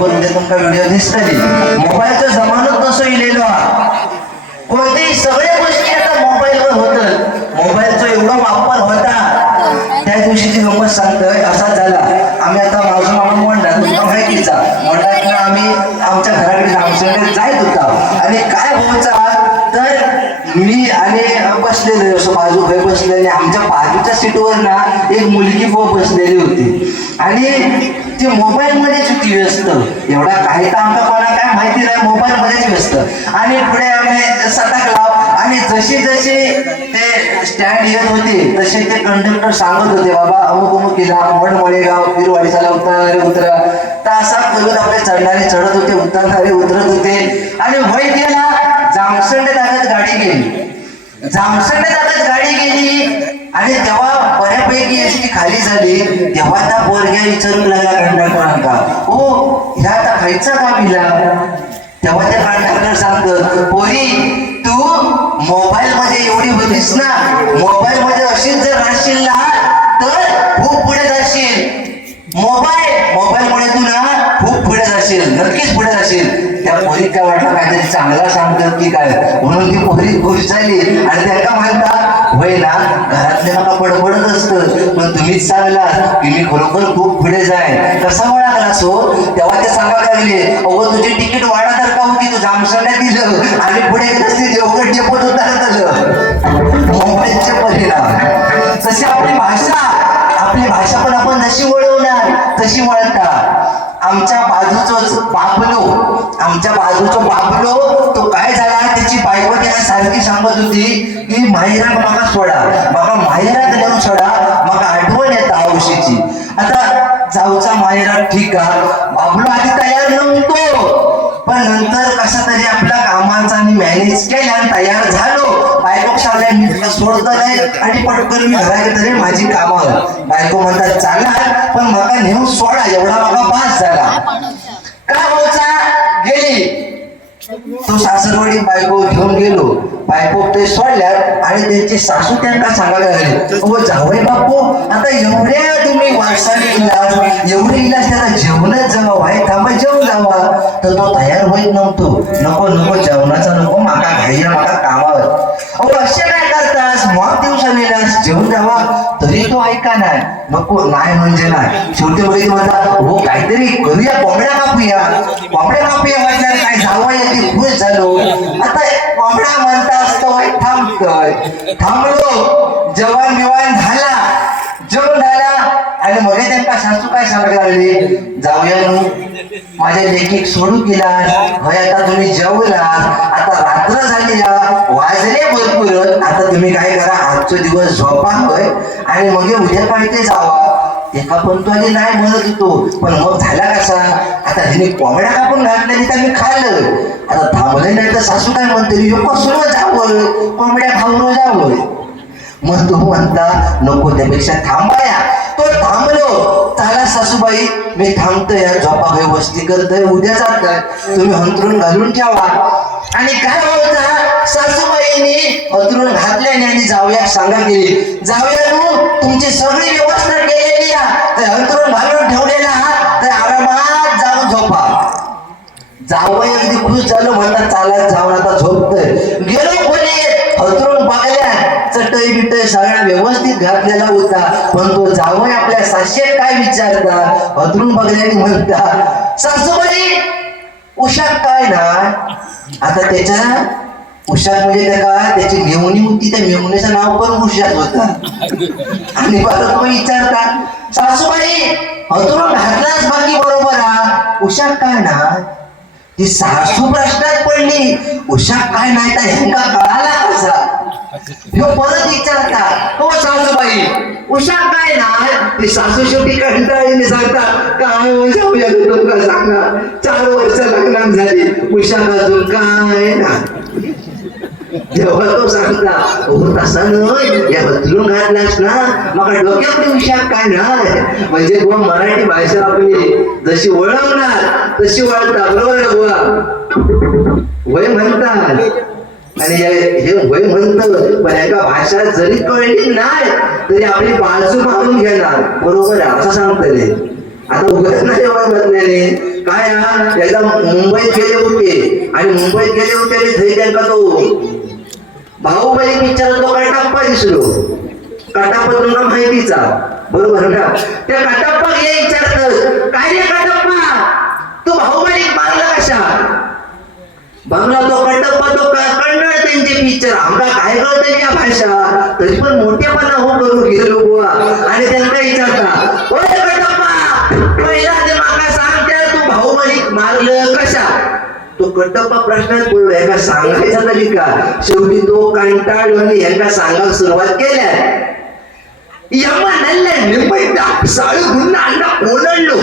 युट्यूबवर उद्या तुमका व्हिडिओ दिसतली. मोबाईलचा जमानच तसो इलेलो हा. कोणतेही सगळ्या गोष्टी आता मोबाईलवर होत. मोबाईलचा एवढा वापर होता. त्या दिवशीची गंमत सांगतोय. असा झाला, आम्ही आता माझा मामा मोंडा तुमका माहितीचा मोंडातनं आम्ही आमच्या घराकडे जामसंडे जायत होता. आणि काय व्हायचा तर मी आणि बसलेलो असं बाजू भाई बसलेले. आमच्या बाजूच्या सीटवर ना एक मुलगी बसलेली होती आणि ती मोबाईल मध्येच होती व्यस्त. एवढा काही तर आमचा कोणा काय माहिती नाही, मोबाईल मध्येच व्यस्त. आणि पुढे आम्ही सटकला आणि जशी ते स्टँड येत होते तसे ते कंडक्टर सांगत होते, बाबा अमुक अमुक किल्ला मड मळेगाव फिरवाडीचाला उतरणारे उतरा. तर असा करून आपले चढणारे चढत होते, उतरणारे उतरत होते. आणि वय गेला जामसंडे ताकद गाडी गेली. जामसंडे ताकद गाडी गेली आणि तेव्हा बऱ्यापैकी एसटी खाली झाली. तेव्हा त्या पोरग्या विचारू लागला कंडक्टरांका, ओ ह्या आता खायचा का पिला? तेव्हा ते कंडक्टर सांगतो, पोरी तू मोबाईल मध्ये एवढी होतीस ना, मोबाईल मध्ये अशीच जर राहशील ना तर खूप पुढे जाशील. मोबाईल मुळे तू ना खूप पुढे जाशील, नक्कीच पुढे जाशील. त्या पोरी काय वाटलं काहीतरी चांगला सांगतात की काय, म्हणून ती पोरी खुश झाली. आणि त्या म्हणतात, होय ना घरातले नका पडपडत असतं, पण तुम्हीच सांगला की मी खरोखर खूप पुढे जाय. कसा ओळखला सो? तेव्हा ते सांगायला लागले, अगो तुझी तिकीट वाढा तर का होती, तू जामसंड्यात दिलं आणि पुढे गेलं देवगड डेपोत उतारत आलं. मोबाईलचे परिणाम. तशी आपली भाषा पण आपण जशी वळवणार तशी वळता. आमच्या बाजूचो बाबलो तो काय झाला, त्याची बायको त्याला सारखी सांगत होती की माहेरात माका सोडा, माका माहेरात नेऊन सोडा, माका आठवण येता औशीची. आता जाऊचा माहेरात ठीक आहे. बाबलो आधी तयार नव्हतो, पण नंतर कसा तरी आपल्या कामाचा आणि मॅनेज केला आणि तयार झालो. बायको सांगल्या मी तुला सोडतो नाही आणि पटकन मी घरात तरी माझी कामावर. बायको म्हणतात चाला, पण माका नेऊन सोडा, एवढा माका पास झाला. का होता गेली तो सासरवाडी बायको घेऊन गेलो. बायको ते सोडल्यात आणि त्यांची सासू त्यांना सांगायला लागली, हो जावई बापू आता एवढ्या तुम्ही वारसाने इलाज एवढे इलाज त्याला जेवणच जावा, वाईट थांबा जेवण जावा. तर तो तयार होत नव्हतो. नको जेवणाचा नको, माका घाई माका कामावर. अहो असे काय करतास, मग दिवसाने इलाज जेवण जावा, तरी तो ऐका नाही. नको नाही म्हणजे नाही. शेवटी वगैरे म्हणतात, हो काहीतरी करूया, कोंबड्या कापूया म्हटल्यावर काय जावं येते खुश झालो. आता कोंबड्या म्हणता असतो थांबलो. जेवण जेवण झाला आणि मग त्यांना सासू काय सांगायला लागली, जाऊया माझ्या लेखीक सोडू केला, होय आता तुम्ही जेवलात, आता रात्र झाली वाजले भरपूर, आता तुम्ही काय करा आजचा दिवस झोपा होय आणि मग उद्या पाहिजे जावा. एका पंतवाली नाही म्हणत होतो, पण मग झाला कसा, आता हिने कोंबड्या कापून घातलेली तर मी खाल्लं. आता थांबले नाही तर सासू काय म्हणते, नको सुरू जावं, कोंबड्या खाऊन जावं. मग तो म्हणता नको, त्यापेक्षा थांबाया. तो थांबलो. त्याला सासूबाई मी थांबतोय, झोपा व्यवस्थित करतोय, उद्या जातोय, तुम्ही अंतरून घालून ठेवा. आणि काय होता, सासूबाईंनी अंतरून घातल्याने आणि जावया सांगा केली, जावया तुमची सगळी व्यवस्था केलेली आहे, अंतरून घालून ठेवलेला आहात, तर आरामात जाऊन झोपा. जावई अगदी खुश झालं, म्हणतात चालत जाऊन आता झोपतोय. गेलो खोलीत, अंतरून बघल्या चटई बिटई सगळ्या व्यवस्थित घातलेला होता. पण तो जावई आपल्या साशेत काय विचारता, अंतरून बघल्याने म्हणता, सासूबाई उशाक काय ना. आता त्याच्या उशाक म्हणजे त्याची मेवणी होती, त्या मेवणीचं नाव पण उशाक होता. आणि परत तो विचारता, सासूबाई अंतरून घातलाच बाकी बरोबर हा, उशाक काय ना. ती सासू प्रश्नात पडली, उशाक काय नाही तर ह्यांका कळाला कसा. परत विचारता, हो सासूबाई उशाक काय ना. ती सासू शेवटी कंटाळीने सांगता, काय जाऊया तुमका सांगा, 4 वर्ष लग्नात झाली, उशाक अजून काय ना. तेव्हा तो सांगता, हो तसा नाही, या बदलून घातलास ना, मग डोक्यामध्ये उशाक काय ना. म्हणजे बुवा मराठी भाषा आपली जशी वळवणार तशी वळता, बरोबर बुवा. वय म्हणतात आणि हे वय म्हणतं, पण एका भाषा जरी कळली नाही तरी आपली बाजू मारून घेणार, बरोबर आहे असं सांगतले. आता उगत नाही बदल्याने काय एकदा मुंबईत गेले होते आणि मुंबईत गेले होते आणि थंय त्यांना तो बाहुबली पिक्चर तो कटाप्पा दिसलो. कटाप्पा तुमका माहितीचा बरोबर ना. त्या कटाप्पा हे विचारत काय रे कटाप्पा तू बाहुबली मारला कशा. बांगला तो कटप्पा तो कन्नड त्यांचे पिक्चर आमका काय कळतं या भाषा तरी पण मोठेपणा हो करू गेलो बुवा आणि त्यांना विचारता ओय कटप्पा पहिला ते माका सांगते तू बाहुबली मारलं कशा. तो कटप्पा प्रश्नात पडलो एका सांगायचा तरी का. शेवटी तो कंटाळलो आणि यांना सांगायला सुरुवात केल्या. यम्मा नल्ले निंबईदा साळू गुन्हा अंडा ओलंडलो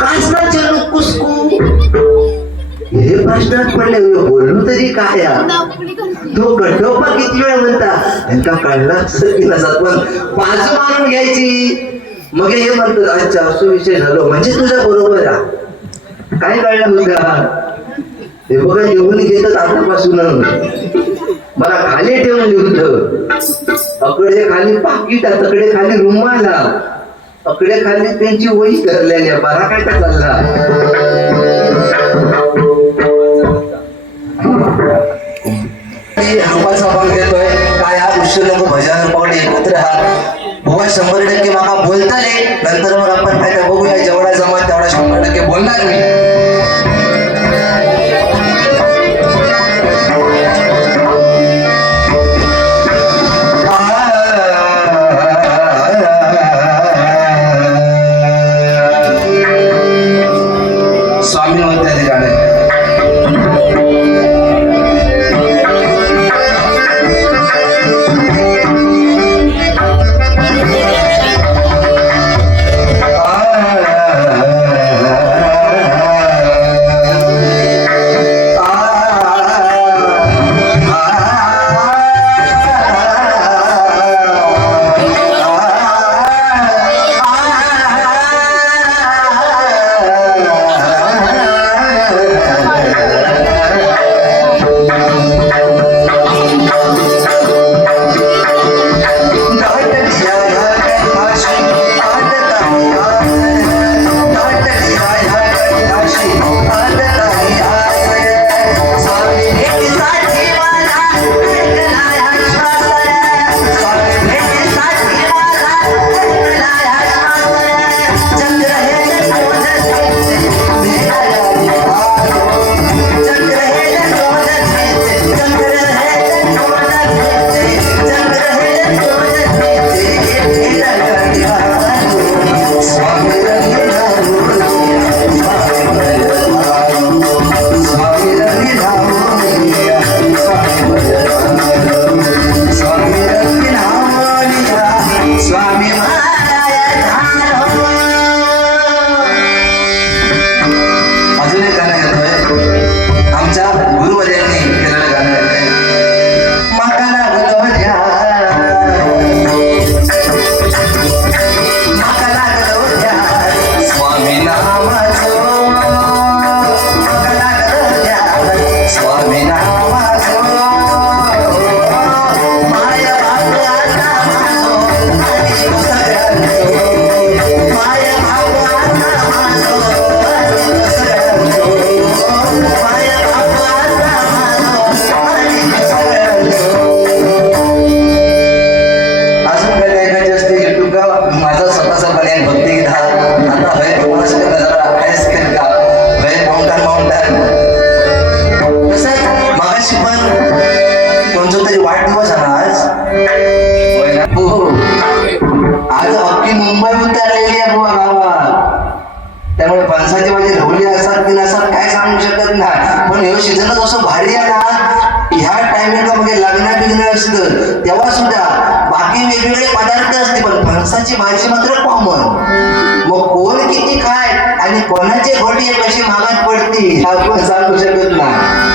कासनाचे नुकुसकू. हे प्रश्नात पडले बोललो तरी काय. तो कटोपा किती वेळ म्हणता यांना कळलाच की नसत पण बाजू मारून घ्यायची. मग हे म्हणतो अच्छा असं विषय झालो म्हणजे तुझ्या बरोबर काय कळलं होतं. हे बघा येऊन घेतात आतापासून मला खाली ठेवून लिहून अकडे खाली पाकिट तकडे खाली रुमाला अकडे खाली त्यांची वही धरल्याने बरा काय का चालला. घेतोय काय हा पुष्य लोक भजन पकडे एकत्र बुवा 100% माका बोलताले नंतर मग आपण फायदा बघूया जेवढा जमत तेवढा 100% बोलणार मी. स्वामी होत्या ते गाणे तेव्हा सुद्धा बाकी वेगवेगळे पदार्थ असते पण फणसाची भाजी मात्र कॉमन. मग कोण किती खाय आणि कोणाचे घोटे कशी मागात पडतील आपण सांगू शकत नाही.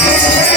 Thank you.